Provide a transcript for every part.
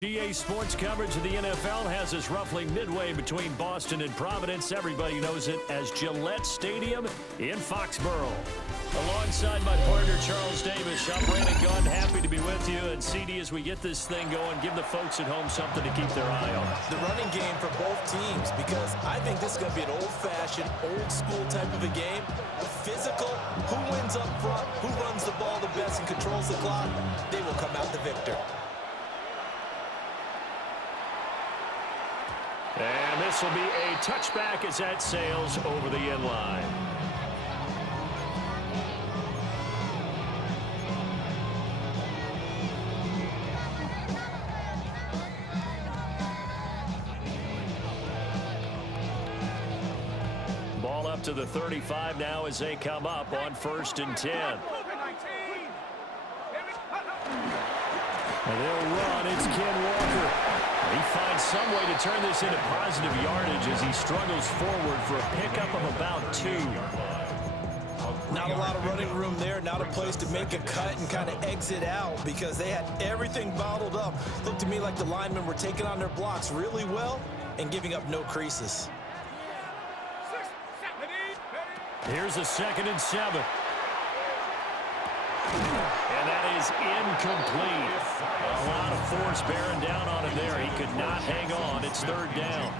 GA Sports coverage of the NFL has us roughly midway between Boston and Providence. Everybody knows it as Gillette Stadium in Foxborough. Alongside my partner, Charles Davis, I'm Brandon Gunn. Happy to be with you. And CD, as we get this thing going, give the folks at home something to keep their eye on. The running game for both teams, because I think this is going to be an old-fashioned, old-school type of a game. Physical, who wins up front, who runs the ball the best and controls the clock, they will come out the victor. And this will be a touchback as that sails over the end line. Ball up to the 35 now as they come up on 1st and 10. And they'll run. It's Ken Walker. He finds some way to turn this into positive yardage as he struggles forward for a pickup of about 2. Not a lot of running room there, not a place to make a cut and kind of exit out because they had everything bottled up. Looked to me like the linemen were taking on their blocks really well and giving up no creases. Here's a 2nd and 7. And that is incomplete. A lot of force bearing down on him there. He could not hang on. It's 3rd down.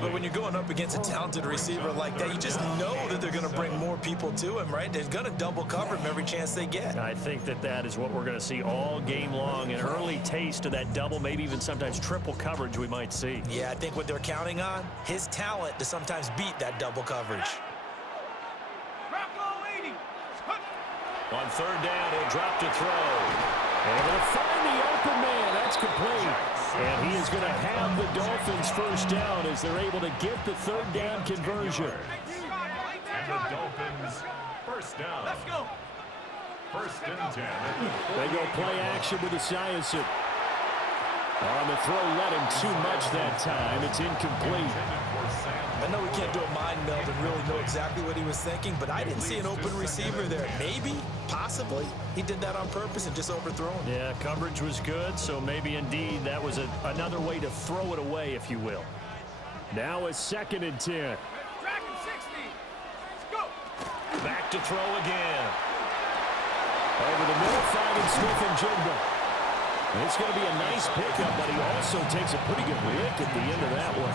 But when you're going up against a talented receiver like that, you just know that they're going to bring more people to him, right? They're going to double cover him every chance they get. I think that is what we're going to see all game long. An early taste of that double, maybe even sometimes triple coverage we might see. Yeah, I think what they're counting on, his talent to sometimes beat that double coverage. On 3rd down, he'll drop to throw. And he'll find the open man. That's complete. And he is going to have the Dolphins 1st down as they're able to get the 3rd down conversion. And the Dolphins 1st down. Let's go. 1st and 10. They go play action with Esiason. On the throw, let him too much that time. It's incomplete. I know we can't do a mind meld and really know exactly what he was thinking, but I didn't see an open receiver there. Maybe, possibly, he did that on purpose and just overthrown. Yeah, coverage was good, so maybe indeed that was another way to throw it away, if you will. Now a 2nd and 10. Back to throw again. Over the middle, finding Smith and Jigba. It's going to be a nice pickup, but he also takes a pretty good lick at the end of that one.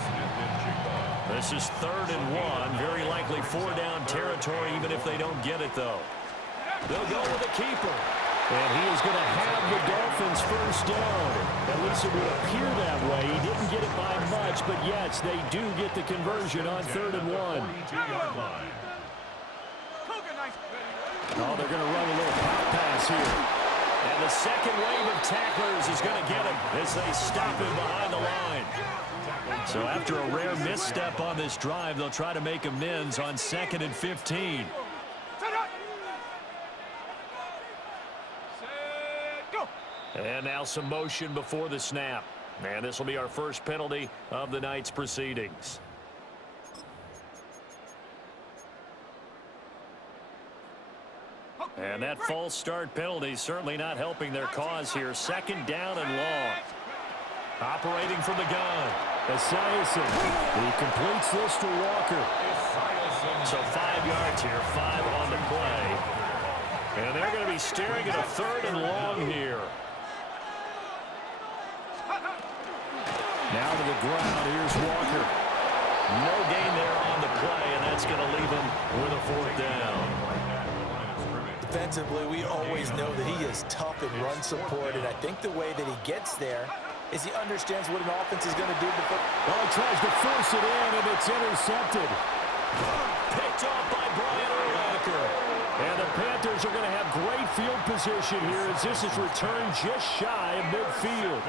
This is 3rd and 1. Very likely 4-down territory, even if they don't get it, though. They'll go with a keeper. And he is going to have the Dolphins 1st down. At least it would appear that way. He didn't get it by much, but yes, they do get the conversion on 3rd and 1. Oh, they're going to run a little pop pass here. And the second wave of tacklers is going to get him as they stop him behind the line. So after a rare misstep on this drive, they'll try to make amends on 2nd and 15. And now some motion before the snap. And this will be our first penalty of the night's proceedings. And that false start penalty certainly not helping their cause here. 2nd down and long. Operating from the gun. Esiason. He completes this to Walker. So 5 yards here, 5 on the play. And they're going to be staring at a 3rd and long here. Now to the ground. Here's Walker. No gain there on the play, and that's going to leave him with a 4th down. Defensively, we always know that he is tough in run support, and I think the way that he gets there is he understands what an offense is going to do. Well, he tries to force it in, and it's intercepted. Picked off by Brian Urlacher. And the Panthers are going to have great field position here as this is returned just shy of midfield.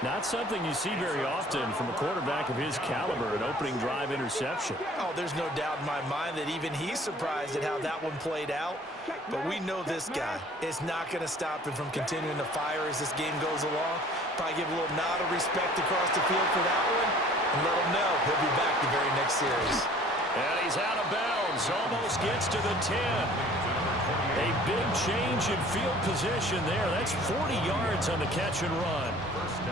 Not something you see very often from a quarterback of his caliber, an opening drive interception. Oh, there's no doubt in my mind that even he's surprised at how that one played out. But we know this guy is not going to stop him from continuing to fire as this game goes along. Probably give a little nod of respect across the field for that one and let him know he'll be back the very next series. And he's out of bounds, almost gets to the 10. A big change in field position there. That's 40 yards on the catch and run.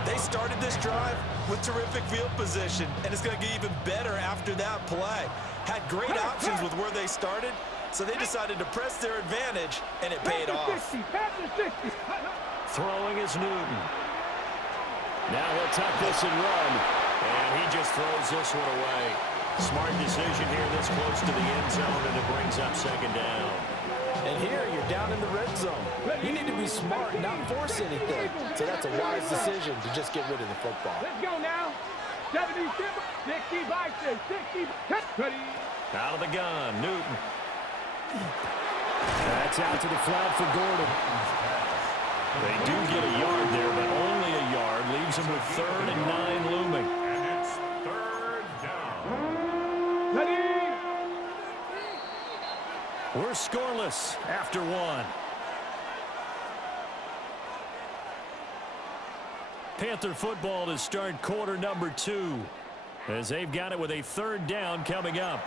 They started this drive with terrific field position, and it's going to get even better after that play. Had great options with where they started, so they decided to press their advantage, and it paid off. Throwing is Newton. Now he'll tuck this and run, and he just throws this one away. Smart decision here this close to the end zone, and it brings up second down. And here you're down in the red zone. You need to be smart and not force anything. So that's a wise decision to just get rid of the football. Let's go now. 70, 65, 60, ready. Out of the gun, Newton. That's out to the flat for Gordon. They do get a yard there, but only a yard. Leaves them with 3rd and 9 looming. And it's 3rd down. Ready. We're scoreless after 1. Panther football to start quarter number 2, as they've got it with a 3rd down coming up.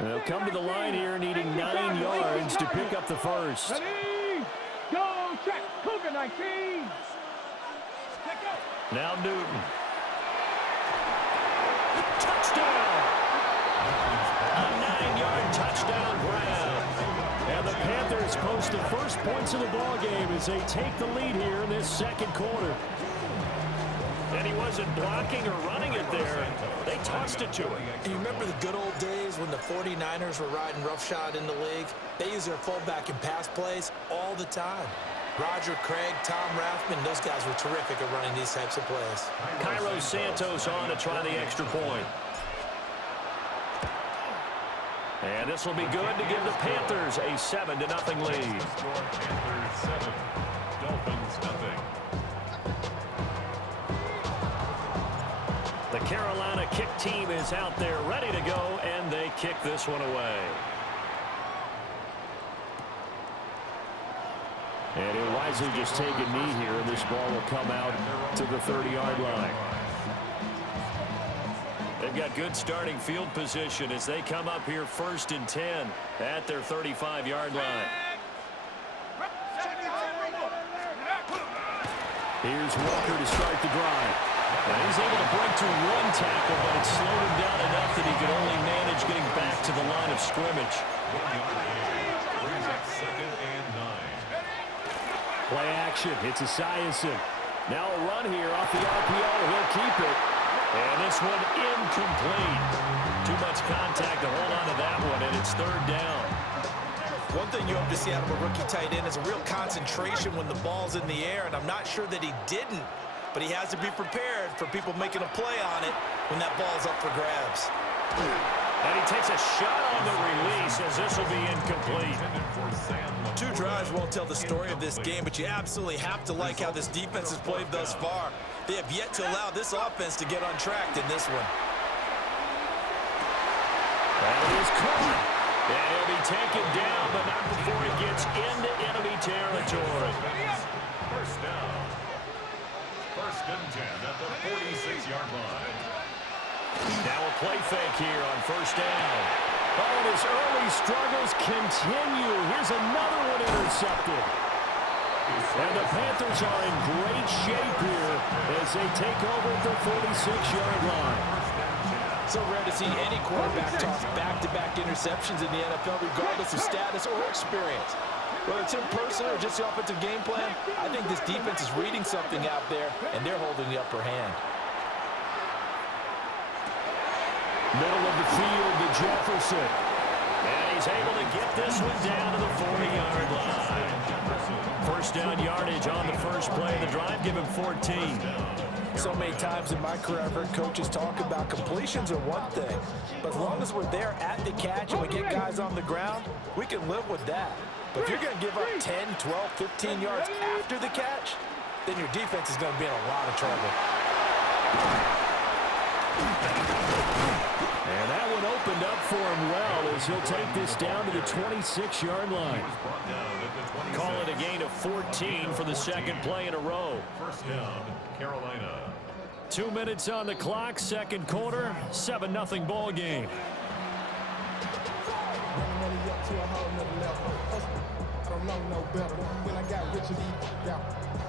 They'll come to the line here needing 9 yards to pick up the first. Ready. Go check. Cougar 19. Now Newton. Touchdown! A 9-yard touchdown grab. And the Panthers post the first points of the ball game as they take the lead here in this second quarter. And he wasn't blocking or running it there. They tossed it to him. You remember the good old days when the 49ers were riding roughshod in the league? They used their fullback in pass plays all the time. Roger Craig, Tom Rathman, those guys were terrific at running these types of plays. Cairo Santos on to try the extra point. And this will be good to give the Panthers a 7-0 lead. Panthers 7, Dolphins nothing. The Carolina kick team is out there ready to go, and they kick this one away. And he'll wisely just take a knee here, and this ball will come out to the 30-yard line. They've got good starting field position as they come up here 1st and 10 at their 35-yard line. Here's Walker to start the drive. And he's able to break through 1 tackle, but it slowed him down enough that he could only manage getting back to the line of scrimmage. 1 yard gain. Brings up 2nd and 9. Play action. It's Esiason. Now a run here off the RPO. He'll keep it. And this one incomplete. Too much contact to hold on to that one, and it's 3rd down. One thing you hope to see out of a rookie tight end is a real concentration when the ball's in the air, and I'm not sure that he didn't. But he has to be prepared for people making a play on it when that ball's up for grabs. And he takes a shot on the release as this will be incomplete. 2 drives won't tell the story of this game, but you absolutely have to like how this defense has played thus far. They have yet to allow this offense to get untracked in this one. That is caught. And he'll be taken down, but not before he gets into enemy territory. 1st down. 1st and 10 at the 46-yard line. Now a play fake here on 1st down. Oh, and his early struggles continue. Here's another one intercepted. And the Panthers are in great shape here as they take over at the 46-yard line. So rare to see any quarterback toss back-to-back interceptions in the NFL, regardless of status or experience. Whether it's him personally or just the offensive game plan, I think this defense is reading something out there, and they're holding the upper hand. Middle of the field to Jefferson. And he's able to get this one down to the 40-yard line. 1st down yardage on the first play of the drive. Give him 14. So many times in my career, I've heard coaches talk about completions are one thing. But as long as we're there at the catch and we get guys on the ground, we can live with that. But if you're going to give up 10, 12, 15 yards after the catch, then your defense is going to be in a lot of trouble. And that one opened up for him well as he'll take this down to the 26-yard line. Call it a gain of 14 for the second play in a row. 1st down, Carolina. 2 minutes on the clock, second quarter, 7-0 ball game. money up to a whole nother level. I don't know no better. When I got rich and deep,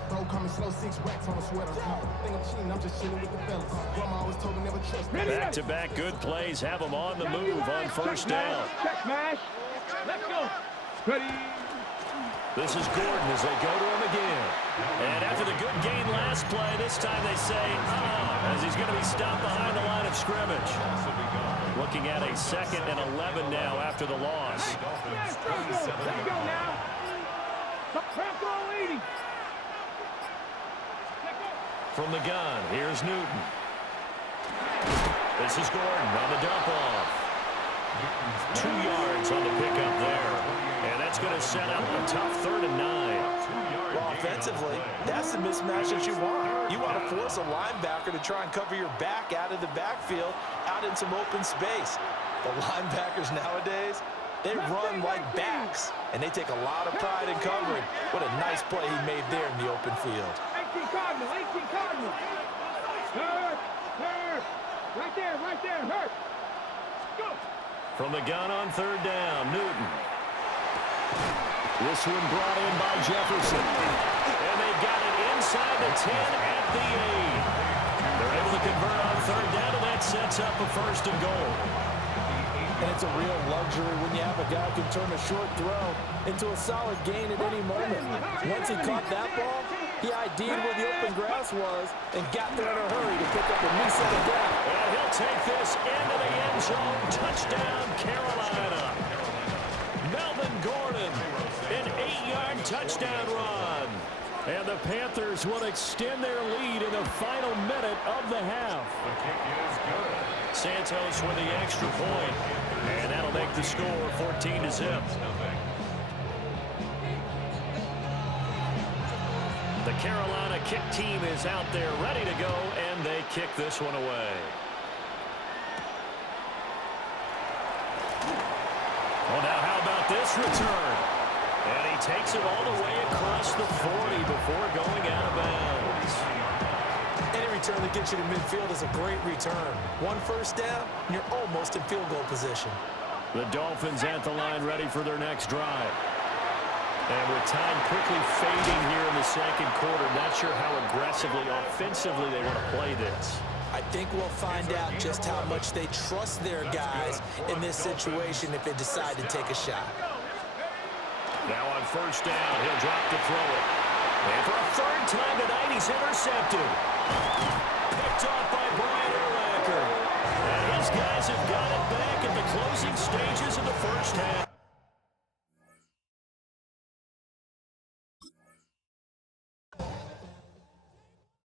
bro, coming slow, 6 racks on a sweater. Think I'm cheating, I'm just chilling with the fellas. Grandma always told me never trust me. Back-to-back good plays have them on the move on first down. Check smash. Let's go. Ready. This is Gordon as they go to him again. And after the good gain last play, this time they say, as he's going to be stopped behind the line of scrimmage. Looking at a 2nd and 11 now after the loss. Let's go now. From the gun, here's Newton. This is Gordon on the dump off. 2 yards on the pickup there. And that's going to set up a tough 3rd and 9. Well, offensively, that's the mismatch that you want. You want to force a linebacker to try and cover your back out of the backfield, out in some open space. The linebackers nowadays, they run like backs, and they take a lot of pride in covering. What a nice play he made there in the open field. 18 Cardinal. Hurt. Right there, hurt. Go. From the gun on 3rd down, Newton. This one brought in by Jefferson. And they've got it inside the 10 at the 8. They're able to convert on 3rd down, and that sets up a 1st and goal. And it's a real luxury when you have a guy who can turn a short throw into a solid gain at any moment. Once he caught that ball, he ID'd where the open grass was and got there in a hurry to pick up a new set of down. And he'll take this into the end zone. Touchdown, Carolina. Melvin Gordon, an 8-yard touchdown run. And the Panthers will extend their lead in the final minute of the half. The kick is good. Santos with the extra point. And that'll make the score 14-0. The Carolina kick team is out there ready to go, and they kick this one away. Well, now how about this return? And he takes it all the way across the 40 before going out of bounds. Any return that gets you to midfield is a great return. 1 first down, and you're almost in field goal position. The Dolphins at the line ready for their next drive. And with time quickly fading here in the 2nd quarter, not sure how aggressively, offensively they want to play this. I think we'll find out just how much they trust their guys in this situation if they decide to take a shot. Now on 1st down, he'll drop to throw it. And for a 3rd time tonight, he's intercepted. Picked off by Brian Urlacher. And his guys have got it back at the closing stages of the 1st half.